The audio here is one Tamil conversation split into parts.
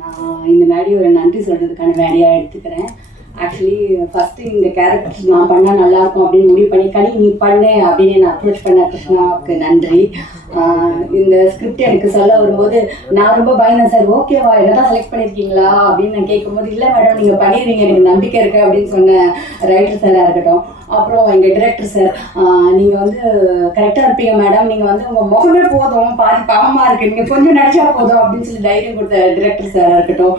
நான் இந்த மாதிரி ஒரு நன்றி சொல்கிறதுக்கான வேலையாக எடுத்துக்கிறேன். ஆக்சுவலி ஃபஸ்ட்டு இந்த கேரக்டர் நான் பண்ணால் நல்லாயிருக்கும் அப்படின்னு முடிவு பண்ணி நீ பண்ணு அப்படின்னு நான் அப்ரோச் பண்ண கிருஷ்ணாவுக்கு நன்றி. இந்த ஸ்கிரிப்ட் எனக்கு சொல்ல வரும்போது நான் ரொம்ப பயந்தேன். சார் ஓகேவா என்ன தான் செலக்ட் பண்ணியிருக்கீங்களா அப்படின்னு நான் கேட்கும்போது, இல்லை மேடம் நீங்கள் பண்ணிடுவீங்க எனக்கு நம்பிக்கை இருக்குது அப்படின்னு சொன்ன ரைட்டர் சாராக இருக்கட்டும். அப்புறம் எங்கள் டிரெக்டர் சார், நீங்கள் வந்து கரெக்டாக இருப்பீங்க மேடம், நீங்கள் வந்து உங்கள் முகமே போதும், பாதி பாவமாக இருக்குது, நீங்கள் கொஞ்சம் நடிச்சா போதும் அப்படின்னு சொல்லி தைரியம் கொடுத்த டிரெக்டர் சாராக இருக்கட்டும்.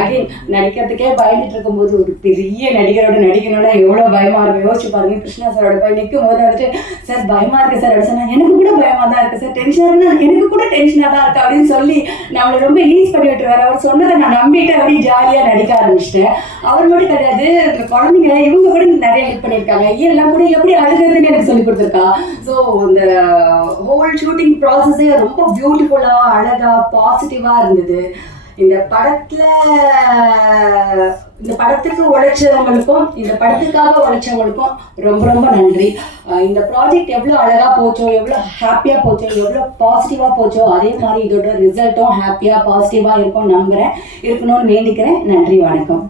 அகைன் நடிக்கிறதுக்கே பயந்துட்டு இருக்கும்போது ஒரு பெரிய நடிகரோட நடிக்கணும்னா எவ்வளோ பயமாக இருக்கும் யோசிச்சு பாருங்க. கிருஷ்ணா சாரோட போய் நிற்கும் போது வந்துட்டு சார் பயமாக இருக்குது சார் அப்படின்னு சொன்னால் எனக்கு கூட பயமாக தான் இருக்குது சார், டென்ஷனாக எனக்கு கூட டென்ஷனாக தான் இருக்குது அப்படின்னு சொல்லி நம்மளை ரொம்ப ஈஸ் பண்ணி விட்டுருவார். அவர் சொன்னதை நான் நம்பிட்டு அப்படியே ஜாலியாக நடிக்க ஆரம்பிச்சிட்டேன். அவர் மட்டும் கிடையாது, குழந்தைங்க இவங்க கூட நிறைய ஹெல்ப் பண்ணியிருக்காங்க. எல்லாம் கூட எப்படி அழுகிறதுன்னு எனக்கு சொல்லி கொடுத்துருக்கா. ஸோ இந்த ஹோல் ஷூட்டிங் ப்ராசஸே ரொம்ப பியூட்டிஃபுல்லாக அழகாக பாசிட்டிவாக இருந்தது. இந்த படத்துக்கு உழைச்சவங்களுக்கும் இந்த படத்துக்காக உழைச்சவங்களுக்கும் ரொம்ப ரொம்ப நன்றி. இந்த ப்ராஜெக்ட் எவ்வளோ அழகாக போச்சோ, எவ்வளோ ஹாப்பியாக போச்சோ, எவ்வளோ பாசிட்டிவாக போச்சோ, அதே மாதிரி இதோட ரிசல்ட்டும் ஹாப்பியாக பாசிட்டிவாக இருக்கும் நம்புகிறேன், இருக்கணும்னு வேண்டிக்கிறேன். நன்றி, வணக்கம்.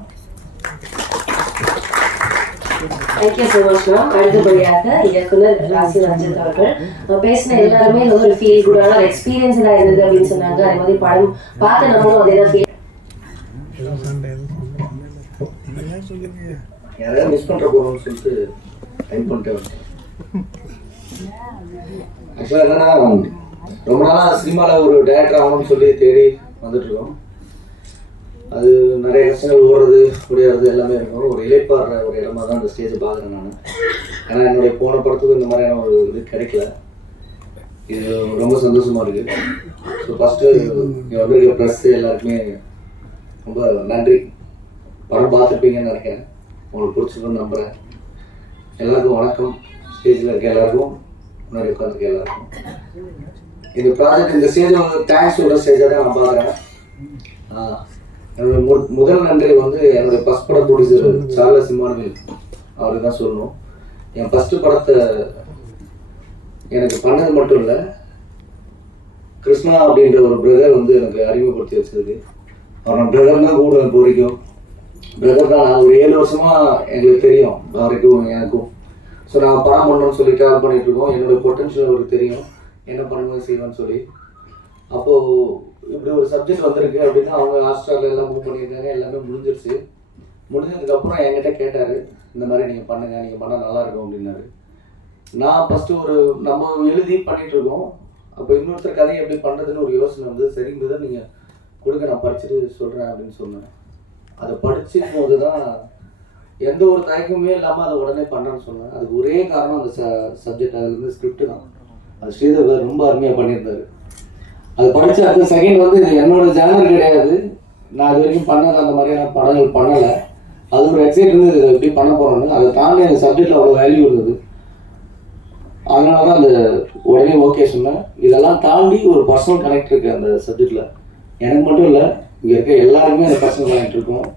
Thank you so much ma'am. அடுத்தபடியாக இயக்குனர் ராசி ரஞ்சித் அவர்கள் பேசின எல்லாருமே ஒரு ஃபீல் குடான எக்ஸ்பீரியன்ஸாக இருந்தது அப்படின்னு சொன்னாங்க. அதே மாதிரி படம் பார்த்து நம்மளும் அதே தான் ஃபீல். யாராவது மிஸ் பண்ணுற போகிறோம்னு சொல்லிட்டு டைப் பண்ணிட்டு வந்தேன். ஆக்சுவலாக என்னன்னா, ரொம்ப நாளாக சினிமாவில் ஒரு டேரக்டர் ஆகணும்னு சொல்லி தேடி வந்துட்டுருக்கோம். அது நிறைய கஷ்டங்கள் ஓடுறது முடியாது எல்லாமே இருக்கும். ஒரு இலைப்பாடுற ஒரு இடமா தான் அந்த ஸ்டேஜை பார்க்குறேன் நான். ஏன்னா என்னுடைய போன படத்துக்கு இந்த மாதிரியான ஒரு இது கிடைக்கல. இது ரொம்ப சந்தோஷமாக இருக்குது. ஸோ ஃபஸ்ட்டு இங்கே வந்திருக்க ப்ரெஸ்ஸு எல்லாருக்குமே ரொம்ப நன்றி. படம் பார்த்துருப்பீங்கன்னு நினைக்கிறேன், உங்களுக்கு பிடிச்சிருக்குன்னு நம்புகிறேன். எல்லாருக்கும் வணக்கம். ஸ்டேஜில் இருக்க எல்லாருக்கும், முன்னாடி உட்காந்துருக்க எல்லாருக்கும். இந்த ப்ராஜெக்ட் இந்த ஸ்டேஜை வந்து தேங்க்ஸ் சொல்கிற ஸ்டேஜாக தான் நான் பார்க்குறேன். என்னோட முதல் நன்றி வந்து என்னுடைய ஃபஸ்ட் படம் ப்ரொடியூசர் சார்லஸ் இமானுவேல் அவருக்கு தான் சொல்லணும். என் ஃபஸ்ட்டு படத்தை எனக்கு பண்ணது மட்டும் இல்லை, கிருஷ்ணா அப்படின்ற ஒரு பிரதர் வந்து எனக்கு அறிமுகப்படுத்தி வச்சது. அவரோட பிரதர் தான் கூட இப்போ வரைக்கும் பிரதர் தான். நான் ஒரு 7 வருஷமாக எங்களுக்கு தெரியும் அவருக்கும் எனக்கும். ஸோ நான் படம் பண்ணணும்னு சொல்லி ட்ராவல் பண்ணிகிட்டு இருக்கோம். என்னோடய பொட்டன்ஷியல் அவருக்கு தெரியும், என்ன பண்ணுவேன் செய்வேன்னு சொல்லி. அப்போது இப்படி ஒரு சப்ஜெக்ட் வந்திருக்கு அப்படின்னா அவங்க ஹாஸ்டலில் எல்லாம் மூவ் பண்ணியிருக்காங்க, எல்லாமே முடிஞ்சிருச்சு. முடிஞ்சதுக்கப்புறம் என்கிட்ட கேட்டார், இந்த மாதிரி நீங்கள் பண்ணுங்கள், நீங்கள் பண்ணால் நல்லாயிருக்கும் அப்படின்னாரு. நான் ஃபஸ்ட்டு ஒரு நம்ம எழுதி பண்ணிகிட்ருக்கோம். அப்போ இன்னொருத்தர் கதையை எப்படி பண்ணுறதுன்னு ஒரு யோசனை வந்து, சரிங்கிறத நீங்கள் கொடுக்க நான் படிச்சுட்டு சொல்கிறேன் அப்படின்னு சொன்னேன். அதை படிச்சும் போது தான் எந்த ஒரு தயக்கமே இல்லாமல் அதை உடனே பண்ணேன்னு சொன்னேன். அதுக்கு ஒரே காரணம் அந்த சப்ஜெக்ட், அதுலேருந்து ஸ்கிரிப்ட் தான். அது ஸ்ரீதர் ரொம்ப அருமையாக பண்ணியிருந்தார். அது படித்த அடுத்த செகண்ட் வந்து இது என்னோட ஜேனர் கிடையாது, நான் இது வரைக்கும் பண்ணது அந்த மாதிரியான படங்கள் பண்ணலை. அது ஒரு எக்ஸைட் இருந்தது, இதை எப்படி பண்ண போகிறோன்னு. அதை தாண்டி அந்த சப்ஜெக்டில் அவ்வளோ வேல்யூ இருந்தது. அதனால தான் அந்த உடனே ஓகே சொன்னேன். இதெல்லாம் தாண்டி ஒரு பர்சனல் கனெக்ட் இருக்குது அந்த சப்ஜெக்டில். எனக்கு மட்டும் இல்லை, இங்கே இருக்க எல்லாருக்குமே அந்த பர்சனல் கனெக்ட் இருக்கும்.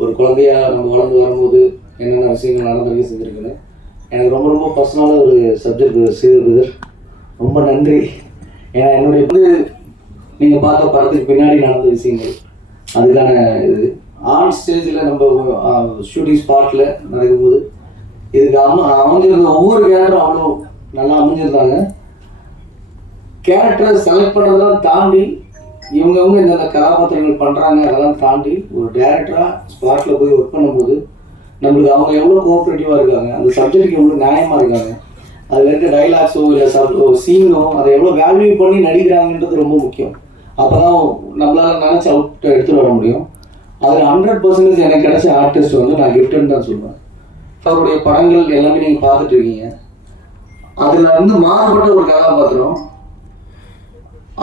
ஒரு குழந்தையா நம்ம வளர்ந்து வரும்போது என்னென்ன விஷயங்கள் நடந்து செஞ்சுருக்குன்னு எனக்கு ரொம்ப ரொம்ப பர்சனலாக ஒரு சப்ஜெக்ட் செய்திருக்குது. ரொம்ப நன்றி. ஏன்னா என்னுடைய நீங்கள் பார்த்த படத்துக்கு பின்னாடி நடந்த விஷயங்கள் அதுக்கான இது ஆன் ஸ்டேஜில் நம்ம ஷூட்டிங் ஸ்பாட்டில் நடக்கும்போது இதுக்கு அமைஞ்சிருந்த ஒவ்வொரு கேரக்டரும் அவ்வளோ நல்லா அமைஞ்சிருந்தாங்க. கேரக்டரை செலக்ட் பண்ணுறதெல்லாம் தாண்டி இவங்கவுங்க இந்த கதாபாத்திரங்கள் பண்ணுறாங்க, அதெல்லாம் தாண்டி ஒரு டேரக்டராக ஸ்பாட்டில் போய் ஒர்க் பண்ணும்போது நம்மளுக்கு அவங்க எவ்வளோ கோஆப்ரேட்டிவாக இருக்காங்க, அந்த சப்ஜெக்டுக்கு எவ்வளோ நியாயமாக இருக்காங்க, அதில் இருக்க டைலாக்ஸோ இல்லை சீனோ அதை எவ்வளோ வேல்யூ பண்ணி நடிக்கிறாங்கன்றது ரொம்ப முக்கியம். அப்போ தான் நம்மளால் நினச்சி அவுட் எடுத்துகிட்டு வர முடியும். அதில் 100% எனக்கு கிடைச்ச ஆர்டிஸ்ட் வந்து நான் கிஃப்ட்னு தான் சொல்லுவேன். அவருடைய படங்கள் எல்லாமே நீங்கள் பார்த்துட்டு இருக்கீங்க. அதில் வந்து மாறுபட்ட ஒரு கதாபாத்திரம்.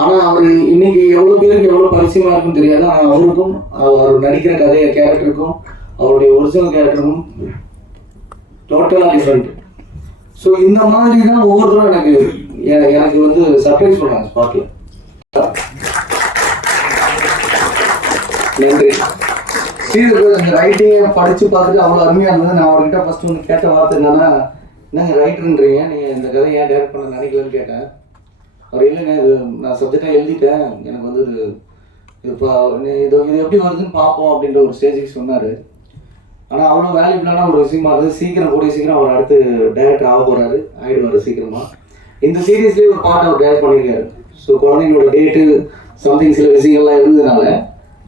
ஆனால் அவர் இன்னைக்கு எவ்வளோ பேருக்கு எவ்வளோ பரிச்சயமாக இருக்குன்னு தெரியாது. ஆனால் அவருக்கும் அவர் நடிக்கிற கேரக்டருக்கும் அவருடைய ஒரிஜினல் கேரக்டருக்கும் டோட்டலாக டிஃப்ரெண்ட். ஸோ இந்த மாதிரி தான் ஒவ்வொருத்தரும் எனக்கு வந்து சர்ப்ரைஸ் பண்ணாங்க ஸ்பாட்டில். நன்றி. ஸ்ரீதர் இந்த ரைட்டிங்கை படித்து பார்த்துட்டு அவ்வளோ அருமையாக இருந்தது. நான் அவர்கிட்ட ஃபஸ்ட்டு வந்து கேட்ட வார்த்தை என்னன்னா, என்னங்க ரைட்டருன்றீங்க, நீங்கள் இந்த கதையை ஏன் டைரக்ட் பண்ண நினைக்கலன்னு கேட்டேன். அவர் இல்லைங்க, இது நான் சப்ஜெக்டாக எழுதிட்டேன், எனக்கு வந்து இது இப்போ இது எப்படி வருதுன்னு பார்ப்போம் அப்படின்ற ஒரு ஸ்டேஜுக்கு சொன்னார். ஆனால் அவ்வளோ வேல்யூபிளான ஒரு விஷயமா இருந்தது. சீக்கிரம் கூடிய சீக்கிரம் அவர் அடுத்து டைரக்டர் ஆக போகிறாரு, ஆகிடுவார் சீக்கிரமாக. இந்த சீரீஸ்லேயே ஒரு பார்ட் அவர் டைரக்ட் பண்ணியிருக்காரு. ஸோ குழந்தைங்களோட டேட்டு சம்திங் சில விஷயங்கள்லாம் இருந்ததுனால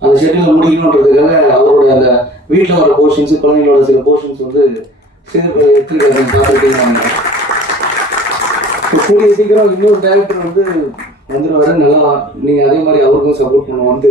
அந்த ஷெட்யூலில் முடிக்கணுன்றதுக்காக அவரோட அந்த வீட்டில் வர போர்ஷன்ஸு, குழந்தைங்களோட சில போர்ஷன்ஸ் வந்து எடுத்துருக்காரு, பார்த்துருக்கீங்க. ஸோ கூடிய சீக்கிரம் இன்னொரு டைரக்டர் வந்து வந்துடுவாரு. நல்லா நீங்கள் அதே மாதிரி அவருக்கும் சப்போர்ட் பண்ணுவோம் வந்து